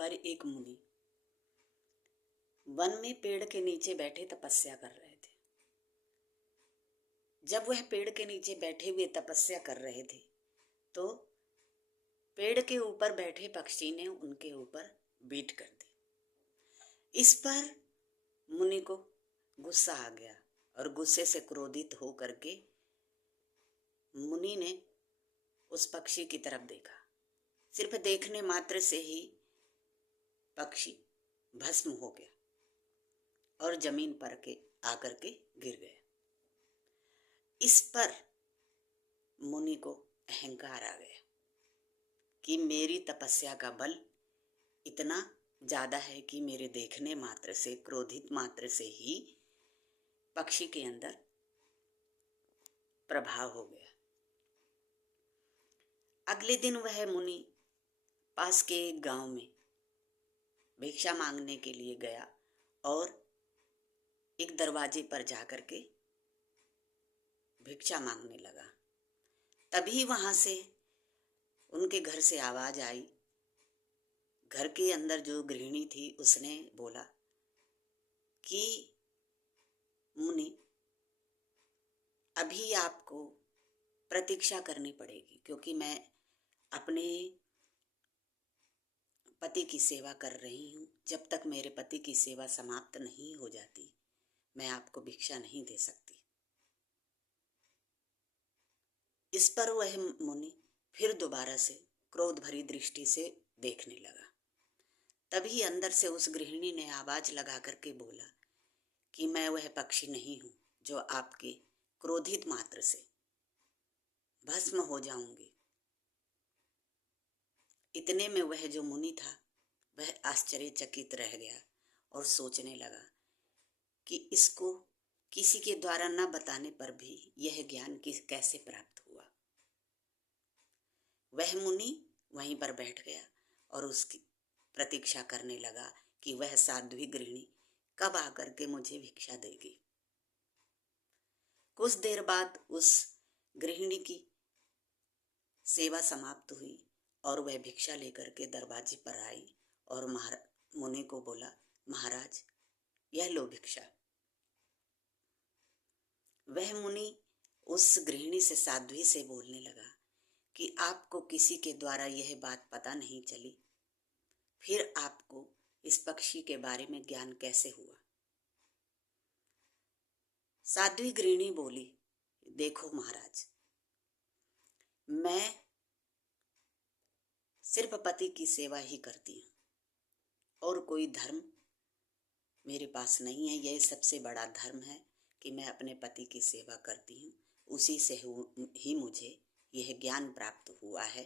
पर एक मुनि वन में पेड़ के नीचे बैठे तपस्या कर रहे थे। जब वह पेड़ के नीचे बैठे हुए तपस्या कर रहे थे तो पेड़ के ऊपर बैठे पक्षी ने उनके ऊपर बीट कर दी। इस पर मुनि को गुस्सा आ गया और गुस्से से क्रोधित हो करके मुनि ने उस पक्षी की तरफ देखा। सिर्फ देखने मात्र से ही पक्षी भस्म हो गया और जमीन पर के आकर के गिर गया। इस पर मुनि को अहंकार आ गया कि मेरी तपस्या का बल इतना ज्यादा है कि मेरे देखने मात्र से, क्रोधित मात्र से ही पक्षी के अंदर प्रभाव हो गया। अगले दिन वह मुनि पास के एक गांव में भिक्षा मांगने के लिए गया और एक दरवाजे पर जाकर के भिक्षा मांगने लगा। तभी वहां से उनके घर से आवाज आई। घर के अंदर जो गृहिणी थी उसने बोला कि मुनि, अभी आपको प्रतीक्षा करनी पड़ेगी क्योंकि मैं अपने पति की सेवा कर रही हूँ। जब तक मेरे पति की सेवा समाप्त नहीं हो जाती मैं आपको भिक्षा नहीं दे सकती। इस पर वह मुनि फिर दोबारा से क्रोध भरी दृष्टि से देखने लगा। तभी अंदर से उस गृहिणी ने आवाज लगा करके बोला कि मैं वह पक्षी नहीं हूं जो आपके क्रोधित मात्र से भस्म हो जाऊंगी। इतने में वह जो मुनि था वह आश्चर्यचकित रह गया और सोचने लगा कि इसको किसी के द्वारा न बताने पर भी यह ज्ञान कैसे प्राप्त हुआ। वह मुनि वहीं पर बैठ गया और उसकी प्रतीक्षा करने लगा कि वह साध्वी गृहिणी कब आकर के मुझे भिक्षा देगी। कुछ देर बाद उस गृहिणी की सेवा समाप्त हुई और वह भिक्षा लेकर के दरवाजे पर आई और मुनि को बोला, महाराज यह लो भिक्षा। वह मुनि उस गृहिणी से, साध्वी से बोलने लगा कि आपको किसी के द्वारा यह बात पता नहीं चली, फिर आपको इस पक्षी के बारे में ज्ञान कैसे हुआ। साध्वी गृहिणी बोली, देखो महाराज, मैं सिर्फ पति की सेवा ही करती हूँ और कोई धर्म मेरे पास नहीं है। यह सबसे बड़ा धर्म है कि मैं अपने पति की सेवा करती हूँ। उसी से ही मुझे यह ज्ञान प्राप्त हुआ है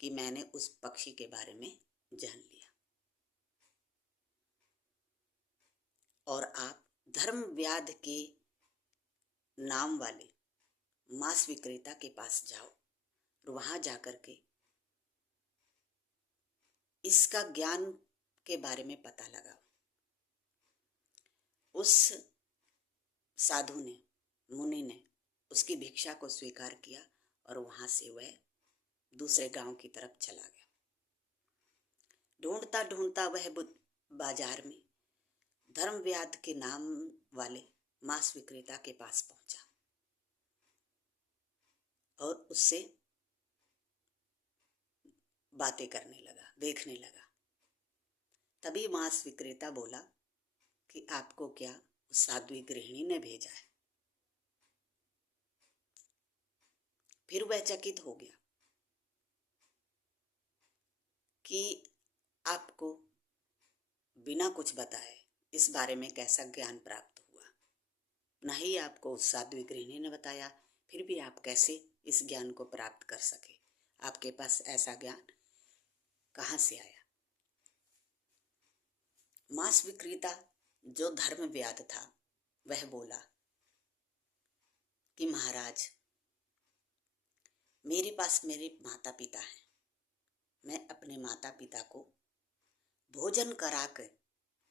कि मैंने उस पक्षी के बारे में जान लिया। और आप धर्म व्याध के नाम वाले मांस विक्रेता के पास जाओ और वहां जाकर के इसका ज्ञान के बारे में पता लगाओ। उस साधु ने, मुनि ने उसकी भिक्षा को स्वीकार किया और वहां से वह दूसरे गांव की तरफ चला गया। ढूंढता ढूंढता वह बाजार में धर्मव्याध के नाम वाले मांस विक्रेता के पास पहुंचा और उससे बातें करने लगा, देखने लगा। तभी मांस विक्रेता बोला कि आपको क्या उस साध्वी गृहिणी ने भेजा है। फिर वह चकित हो गया कि आपको बिना कुछ बताए इस बारे में कैसा ज्ञान प्राप्त हुआ। न ही आपको उस साध्वी गृहिणी ने बताया, फिर भी आप कैसे इस ज्ञान को प्राप्त कर सके। आपके पास ऐसा ज्ञान कहाँ से आया। मांस विक्रेता जो धर्म व्याध था वह बोला कि महाराज, मेरे पास मेरे माता पिता हैं। मैं अपने माता पिता को भोजन कराकर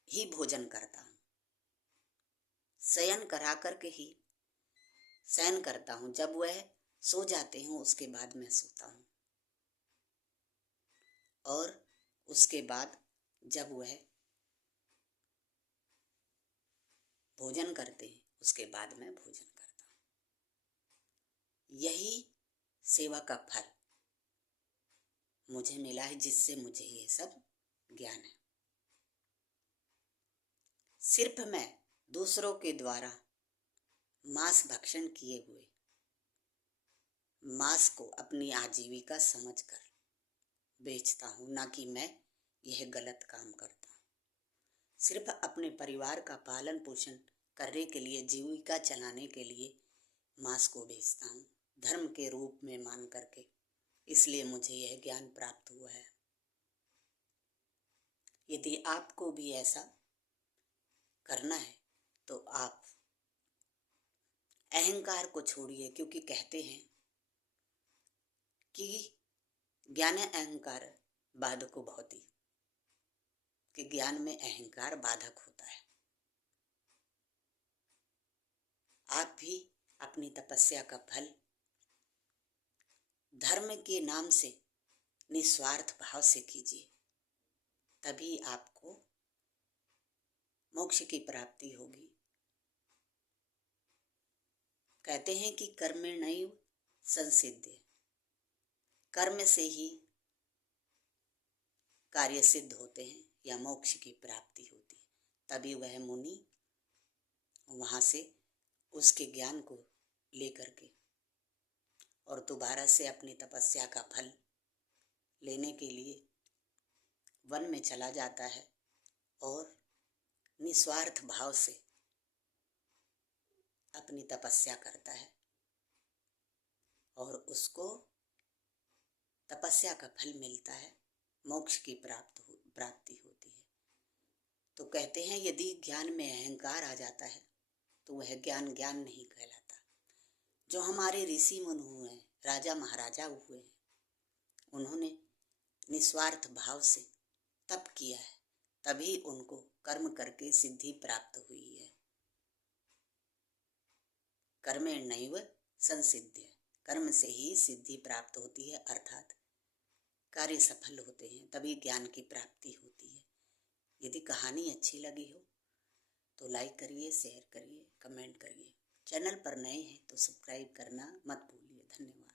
ही भोजन करता हूँ, शयन करा करके ही शयन करता हूँ। जब वह सो जाते हैं उसके बाद मैं सोता हूँ और उसके बाद जब वह भोजन करते हैं उसके बाद मैं भोजन करता हूँ। यही सेवा का फल मुझे मिला है, जिससे मुझे ये सब ज्ञान है। सिर्फ मैं दूसरों के द्वारा मांस भक्षण किए हुए मांस को अपनी आजीविका समझकर बेचता हूँ, ना कि मैं यह गलत काम करता हूँ। सिर्फ अपने परिवार का पालन पोषण करने के लिए, जीविका चलाने के लिए मांस को बेचता हूँ, धर्म के रूप में मान करके। इसलिए मुझे यह ज्ञान प्राप्त हुआ है। यदि आपको भी ऐसा करना है तो आप अहंकार को छोड़िए, क्योंकि कहते हैं कि ज्ञान अहंकार बाधको भवति, कि ज्ञान में अहंकार बाधक होता है। आप भी अपनी तपस्या का फल धर्म के नाम से निस्वार्थ भाव से कीजिए, तभी आपको मोक्ष की प्राप्ति होगी। कहते हैं कि कर्मेणैव संसिद्धिः, कर्म से ही कार्य सिद्ध होते हैं या मोक्ष की प्राप्ति होती है। तभी वह मुनि वहाँ से उसके ज्ञान को लेकर के और दोबारा से अपनी तपस्या का फल लेने के लिए वन में चला जाता है और निस्वार्थ भाव से अपनी तपस्या करता है और उसको तपस्या का फल मिलता है, मोक्ष की प्राप्ति होती है। तो कहते हैं यदि ज्ञान में अहंकार आ जाता है तो वह ज्ञान ज्ञान नहीं कहलाता। जो हमारे ऋषि मुनि हुए हैं, राजा महाराजा हुए हैं, उन्होंने निस्वार्थ भाव से तप किया है, तभी उनको कर्म करके सिद्धि प्राप्त हुई है। कर्मेणैव संसिद्धिः, कर्म से ही सिद्धि प्राप्त होती है, अर्थात कार्य सफल होते हैं, तभी ज्ञान की प्राप्ति होती है। यदि कहानी अच्छी लगी हो तो लाइक करिए, शेयर करिए, कमेंट करिए। चैनल पर नए हैं तो सब्सक्राइब करना मत भूलिए। धन्यवाद।